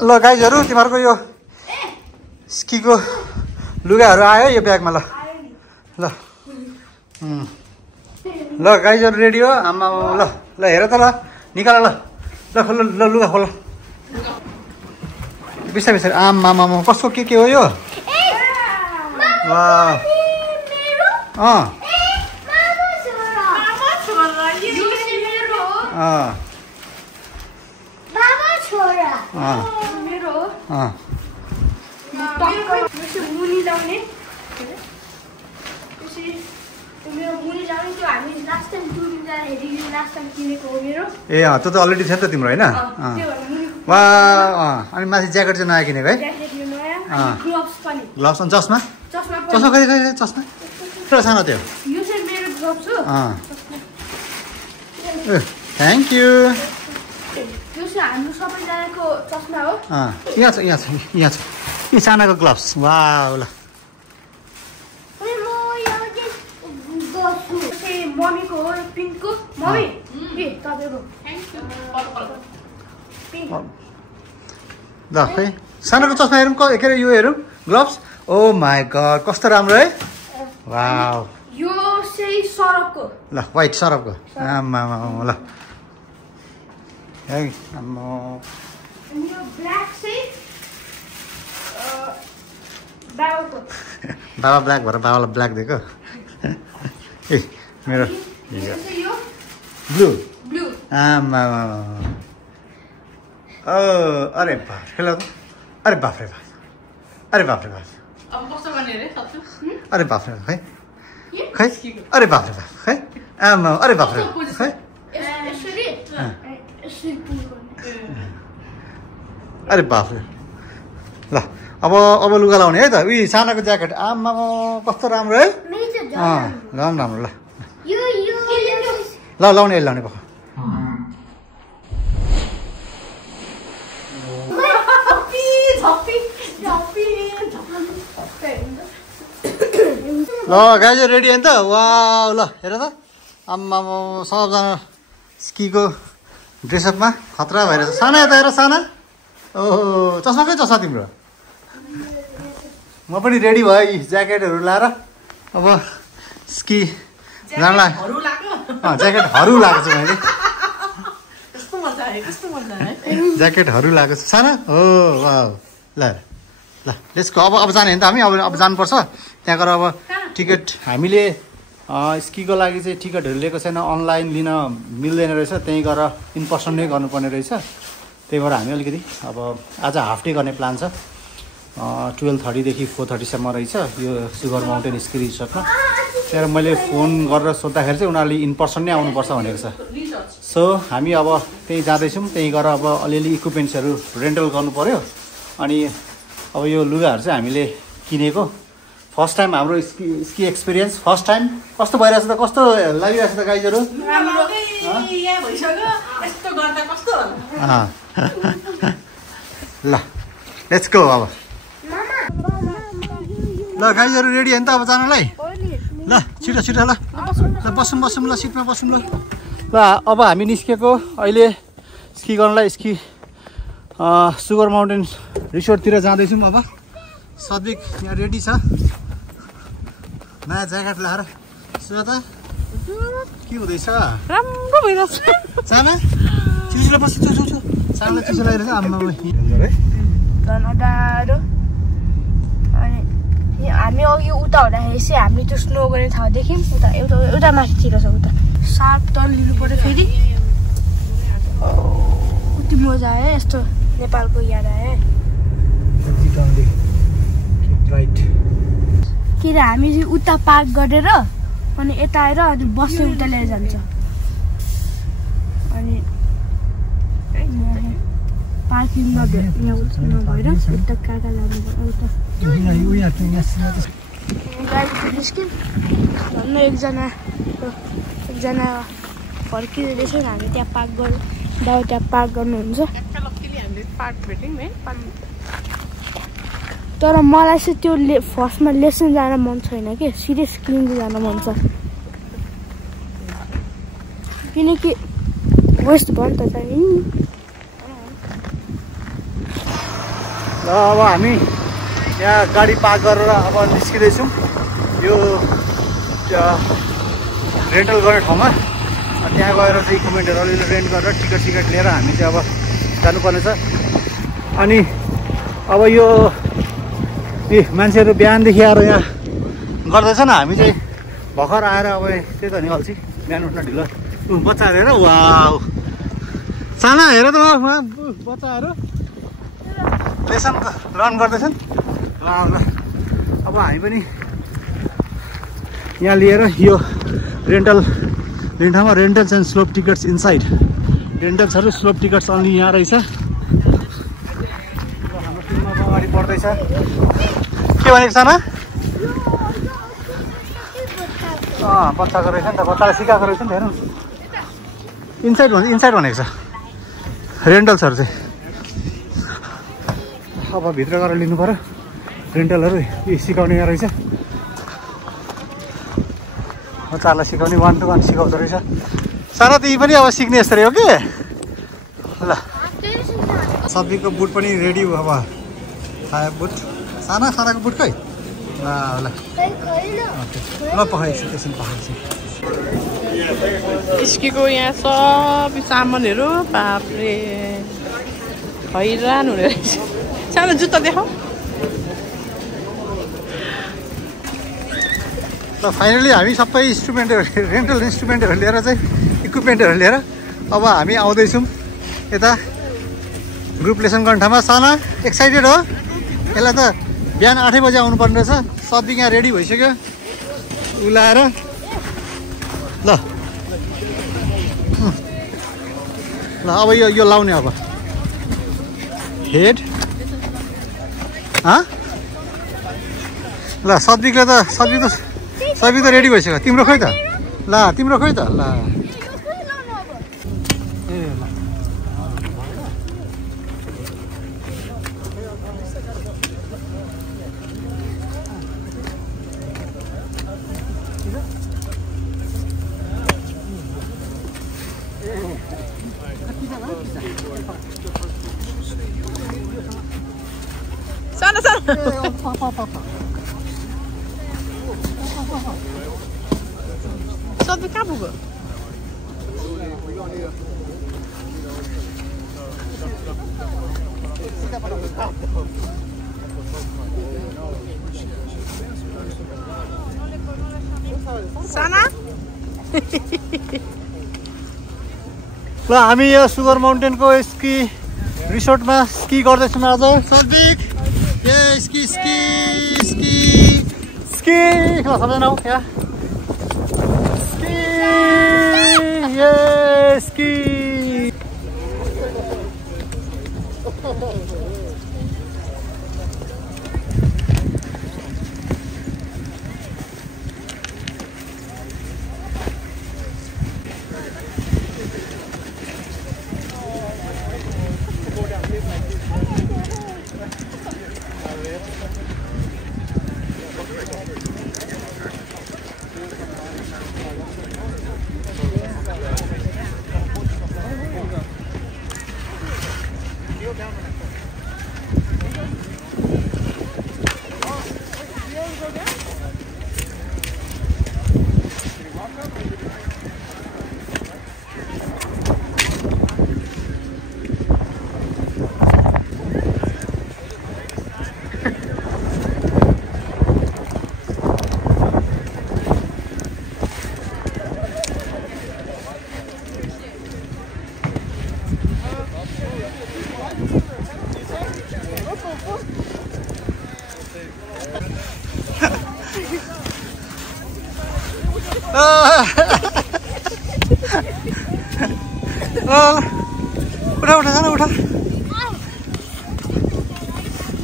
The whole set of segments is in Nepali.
ल गाइजहरु तिमीहरुको यो स्कीको लुगाहरु आयो यो ब्यागमा ल ल ल गाइजहरु रेडी हो आमा ल ल हेर त ल निकाल ल ल खोल ल लुगा खोल बिस्तारै बिस्तारै आमा कसको के हो यो वाह ए त्यो त अलरेडी थियो नि त तिम्रो होइन वाह अनि माथि ज्याकेट चाहिँ नयाँ किनेको है ग्लोभ्स अनि चस्मा चस्मा खै चस्मा सानो त्यो थ्याङ्क यू यहाँ छ यो सानाको ग्लोभ्स वाह ल ल खै सानोको चस्मा हेरौँ के अरे यो हेरौँ ग्लोभ्स ओ माई गड कस्तो राम्रो है वाह यो चाहिँ सरपको ल व्हाइट सरपको आमा ल है आमा यो ब्ल्याक चाहिँ बाबाको बाबा ब्ल्याक भएर बाबालाई ब्ल्याक दिएको ए मेरो ब्लू ब्लू आमा ओ अरे बाप खेला अरे बाप रे बाप अरे बाप रे बाप अब कस्तो गर्ने रे सत्तु अरे बाप रे खै खै अरे बाप रे बाप खै आमा अरे बाप रे खै यसरी अरे बाप रे ल अब लुगा लाउने है त उही सानाको ज्याकेट आमा कस्तो राम्रो है राम्रो ल ल लाउने लाउने पख ल गाइज रेडी होइन त वाह ल हेर त आम्मा सबजना स्कीको ड्रेसअपमा खतरा भएर साना यता हेर साना ओहो चस्मा के चस्मा तिम्रो म पनि रेडी भयो यी ज्याकेटहरू लाएर अब स्की जानलाई ज्याकेटहरू लगाएको छु मैले ज्याकेटहरू लगाएको छु साना हो वाह ल ल लेट्स गो अब जाने होइन त हामी अब जानुपर्छ त्यहाँ गएर अब टिकट हामीले स्कीको लागि चाहिँ टिकटहरू लिएको छैन अनलाइन लिन मिल्दैन रहेछ त्यहीँ गएर इन पर्सन नै गर्नुपर्ने रहेछ त्यही भएर हामी अलिकति अब आज हाफ डे गर्ने प्लान छ 12:30 देखि 4:30 रहेछ यो सुगर माउन्टेन स्की रिसोर्टमा त्यहाँ मैले फोन गरेर सोद्धाखेरि चाहिँ उनीहरूले इन पर्सन नै आउनुपर्छ भनेको छ सो हामी अब त्यहीँ जाँदैछौँ त्यहीँ गएर अब अलिअलि इक्विपमेन्ट्सहरू रेन्टल गर्नु पऱ्यो अनि अब यो लुगाहरू चाहिँ हामीले किनेको फर्स्ट टाइम हाम्रो स्की एक्सपिरियन्स फर्स्ट टाइम कस्तो भइरहेछ त कस्तो लागिरहेछ त गाइजहरू ल लेट्स गो अब ल गाइजहरू रेडी होइन त अब जानलाई ल छिटो छिटो ल बसौँ ल सिटमा बसौँ ल ल अब हामी निस्केको अहिले स्की गर्नलाई स्की सुगर माउन्टेन रिसोर्टतिर जाँदैछौँ अब सद्विक यहाँ रेडी छ नयाँ ज्याकेट लगाएर सुता के हुँदैछ राम्रो भइरहेछ साना चिसो बस्छ सानालाई चिसो लागिरहेछ आम्मा हामी अघि उता हुँदाखेरि चाहिँ हामी त्यो स्नो गर्ने ठाउँ देख्यौँ उता एउटा माथितिर छ उता सार्प टर्न लिनु पर्यो फेरि कति मजा आयो यस्तो नेपालको याद आयो कि हामी चाहिँ उता पार्क गरेर अनि यता आएर अनि बस्ने उता लिएर जान्छ अनि पार्किङ नभएर उता काका लानु उता झन् एकजना फर्किँदै रहेछ हामी त्यहाँ पार्क गर्नु बाबु त्यहाँ पार्क गर्नुहुन्छ तर मलाई चाहिँ त्यो फर्स्टमा लेसन जान मन छैन कि सिरियस क्लिन जान मन छ किनकि वेस्ट भयो नि त अब हामी यहाँ गाडी पार्क गरेर अब निस्किँदैछौँ यो रेन्टल गर्ने ठाउँमा। त्यहाँ गएर चाहिँ इक्विपमेन्टहरू अलिअलि रेन्ट गरेर टिकट लिएर हामी चाहिँ अब जानुपर्नेछ। अनि अब यो मान्छेहरू बिहानदेखि आएर यहाँ गर्दैछ न, हामी चाहिँ भर्खर आएर अब त्यही त नि अल्छी, बिहान उठ्न ढिलो। बच्चाहरू हेर, वाउ साना हेर त उहाँ बच्चाहरू लेसन लर्न गर्दैछन्। ल अब हामी पनि यहाँ लिएर यो ठाउँमा rentals and slope tickets inside, रेन्टल्सहरू स्लोप टिकट्स अन्ली यहाँ रहेछ। हाम्रो टिममा अगाडि बढ्दैछ। के भनेको साना? बच्चाको रहेछ नि त, बच्चालाई सिकाएको रहेछ नि त। हेर्नु इनसाइड भनेको छ रेन्टल्सहरू चाहिँ। अब भित्र गएर लिनु पऱ्यो रेन्टलहरू। सिकाउने यहाँ रहेछ, बच्चाहरूलाई सिकाउने 1 to 1 सिकाउँदो रहेछ। साना त यी पनि अब सिक्ने यस्तै हो कि। ल सबैको बुट पनि रेडी हो। अब खायो बुट, सानाको बुट खै। ल ल ल पखाइछु, त्यसरी पखाइछु। स्कीको यहाँ सब सामानहरू बाफ्रे हैरान हुने रहेछ। सानो जुत्ता देखाऊ। ल फाइनली हामी सबै इन्स्ट्रुमेन्टहरू, रेन्टल इन्स्ट्रुमेन्टहरू लिएर चाहिँ इक्विपमेन्टहरू लिएर अब हामी आउँदैछौँ यता ग्रुप लेसन गर्ने ठाउँमा। साना एक्साइटेड हो? यसलाई त बिहान 8 बजे आउनुपर्ने रहेछ। सबै यहाँ रेडी भइसक्यो उलाएर। ल ल अब यो लाउने अब हेड। ल सब्जी त रेडी भइसक्यो। तिम्रो खोइ त? ल तिम्रो खोइ त? ल ए ल सानो सबै कहाँ पुग्यो? साना ल हामी यो सुगर माउन्टेनको स्की रिसोर्टमा स्की गर्दैछौँ आज। सल्बिक ए स्की स्की स्की स्की ल सबैजना हौ यहाँ स्की ए स्की। उठा उठा साना उठा।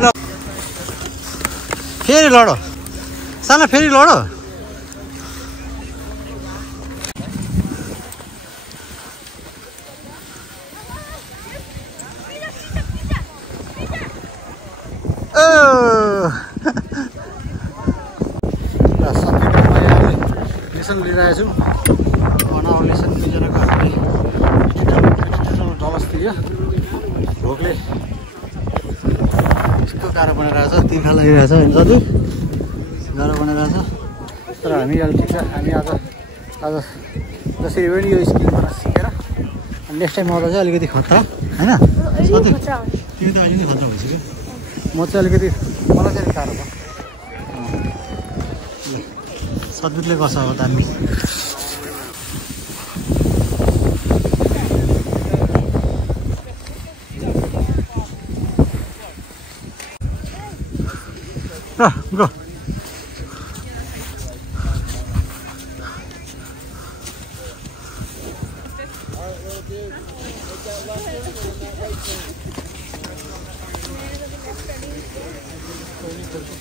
ल फेरि लड साना, फेरि लड। लेसन लिइरहेको छु। अनावर लेसन लिइरहेको हामीले डलस थियो। भोकले कस्तो गाह्रो बनाइरहेछ, तिर्खा लागिरहेछ होइन दाजु, गाह्रो बनाइरहेछ। तर हामी अहिले ठिक छ, हामी आज जसरी पनि यो स्किङ गर्न सिकेर नेक्स्ट टाइम आउँदा चाहिँ अलिकति खतरा होइन। सधैँ तिमी त अहिले नै खतरा भइसक्यो, म चाहिँ अलिकति मलाई चाहिँ गाह्रो भयो। सद्विकले गर्छ अब दामी। Go.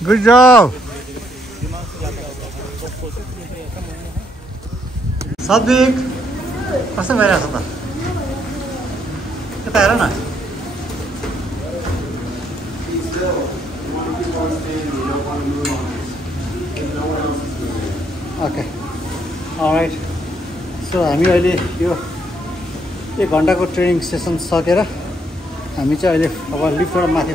Good job. Sadvik, कस्तो भइरहेछ त? यता हेर न। Okay, all right. सो हामी अहिले यो 1 घन्टाको ट्रेनिङ सेसन सकेर हामी चाहिँ अहिले अब लिफ्टबाट माथि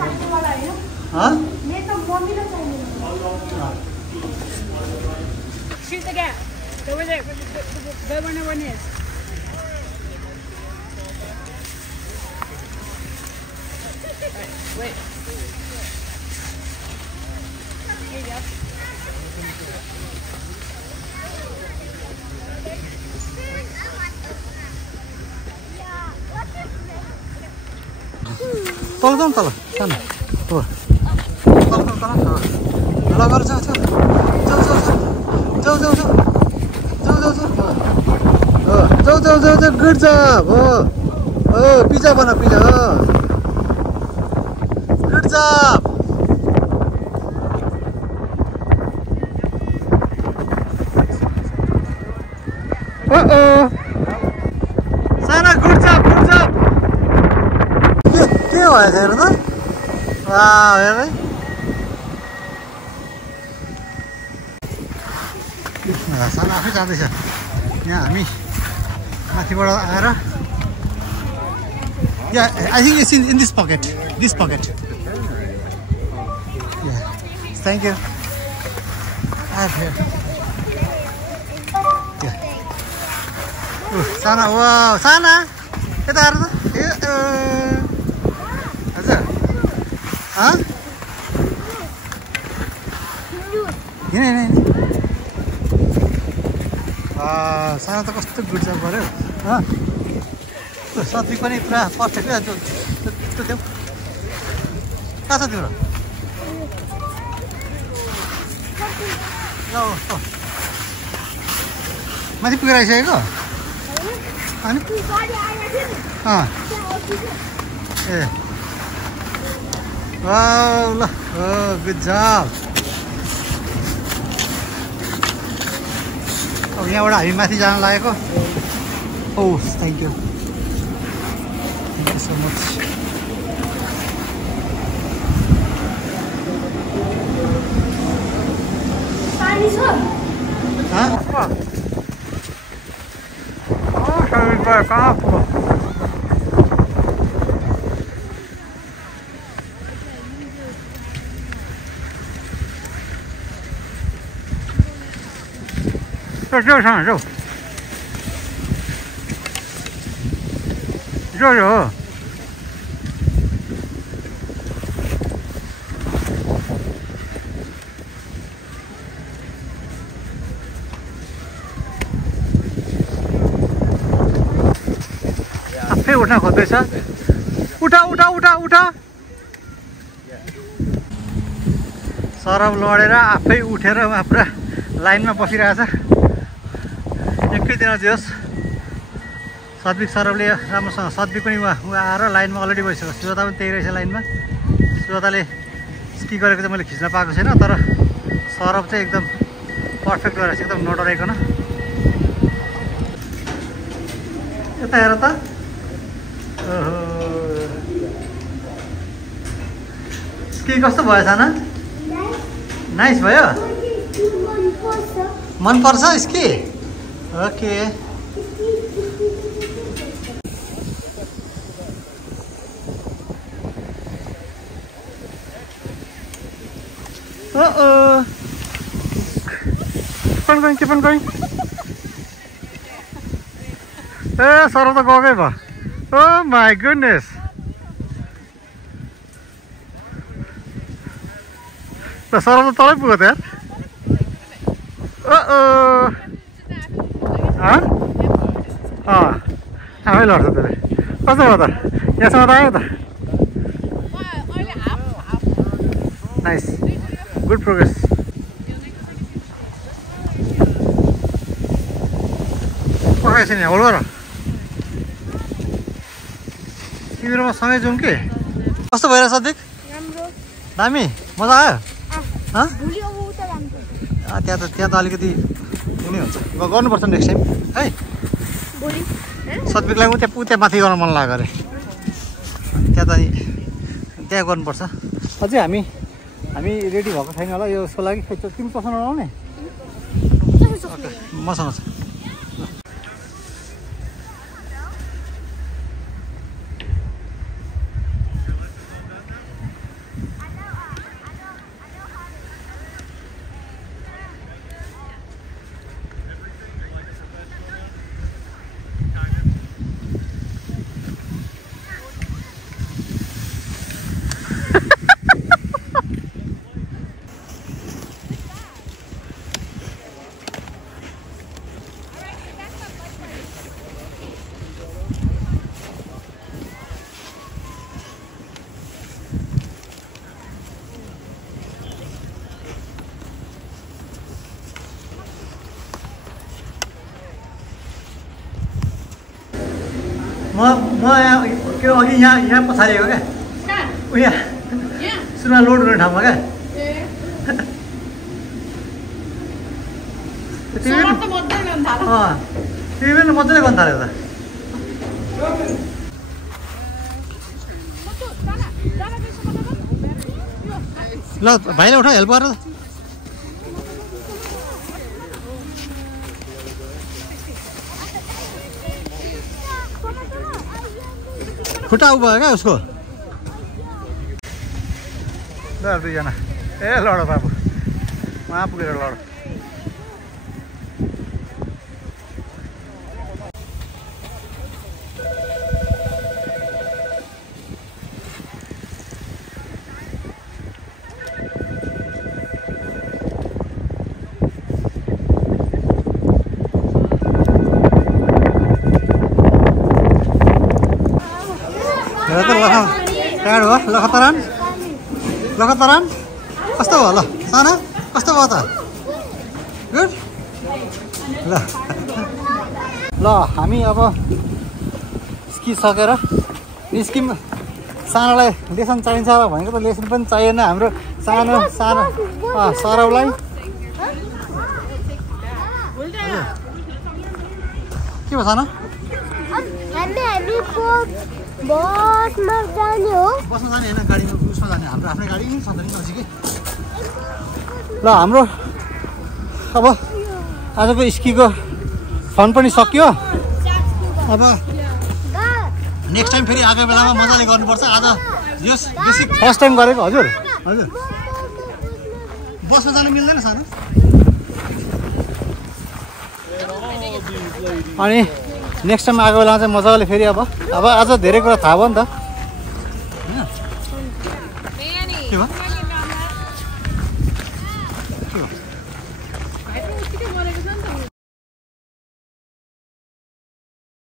तल जाउँ तल सानो हो तल गर जाऊ गुड जब हो पिज्जा बना पिज्जा हो गुड जब साना गुड जब के भएछ हेर्नु त हेर सानो आफै जाँदैछ यहाँ हामी माथिबाट आएर I think it's in this pocket thank you साना वा साना यता आएर त हजुर हिँड साना त कस्तो गुड जब गऱ्यो सब्जी पनि पुरा पर्फेक्ट क्या त्यो कहाँ छ तिम्रो माथि पुगेर आइसकेको अनि ए ल गुड जब अब यहाँबाट हामी माथि जान लागेको थ्याङ्क यू सो मच कहाँ肉आफै उठ्न खोज्दैछ उठा सरब लडेर आफै उठेर उहाँ पुरा लाइनमा बसिरहेछ एकै दिन जे होस् सद्विक सरबले राम्रोसँग सद्विक पनि उहाँ आएर लाइनमा अलरेडी बसिसक्यो सुजाता पनि त्यही रहेछ लाइनमा सुजाताले स्की गरेको चाहिँ मैले खिच्न पाएको छैन तर सरब चाहिँ एकदम पर्फेक्ट गरेर एकदम नडराइकन यता हेर त स्की कस्तो भयो साना नाइस भयो मन पर्छ ski okay keep on going. Sara त गएकै भयो. Oh my goodness. ल सर त तलै पुग्यो त यार. आफै लड्छ त्यसले. कस्तो भयो त? यहाँसम्म त आयो त. नाइस. Good progress. पकाएछ नि होल गर. तिमीहरूमा सँगै जाउँ के? कस्तो भइरहेछ सदिक? दामी? मजा आयो? त्यहाँ त अलिकति उनी हुन्छ. गर्नुपर्छ नेक्स्ट टाइम है. सद्विकलाई त्यहाँ माथि गर्न मन लाग्यो अरे. त्यहाँ गर्नुपर्छ. अझै हामी रेडी भएको छैन होला यो उसको लागि. तिमी पसँग नआउने? मसँग छ. म के अघि यहाँ पछाडिएको क्या. उयो सुनमा लोड गर्ने ठाउँमा क्या. तिमी पनि मजाले गर्नु थाल्यो त. ल भाइले उठाऊ हेल्प गर. खुट्टा उ भयो क्या उसको. ल दुईजना. लड बाबु उहाँ पुगेर लड. लखतरान कस्तो भयो? ल साना कस्तो भयो त? गुड. ल हामी अब स्की सकेर निस्किम. सानालाई लेसन चाहिन्छ र भनेको त लेसन पनि चाहिएन. हाम्रो सानो सरौलाई के भयो साना? बसमा जाने होइन गाडीमा उसमा जाने. हाम्रो आफ्नै गाडी छ नि नजिकै. ल हाम्रो अब आजको स्कीको फन पनि सकियो. अब नेक्स्ट टाइम फेरि आएको बेलामा मजाले गर्नुपर्छ. आज यस बेसिक फर्स्ट टाइम गरेको. हजुर बसमा जानु मिल्दैन सानो. अनि नेक्स्ट टाइम आएको बेलामा चाहिँ मजाले फेरि अब आज धेरै कुरा थाहा भयो नि त. के भयो?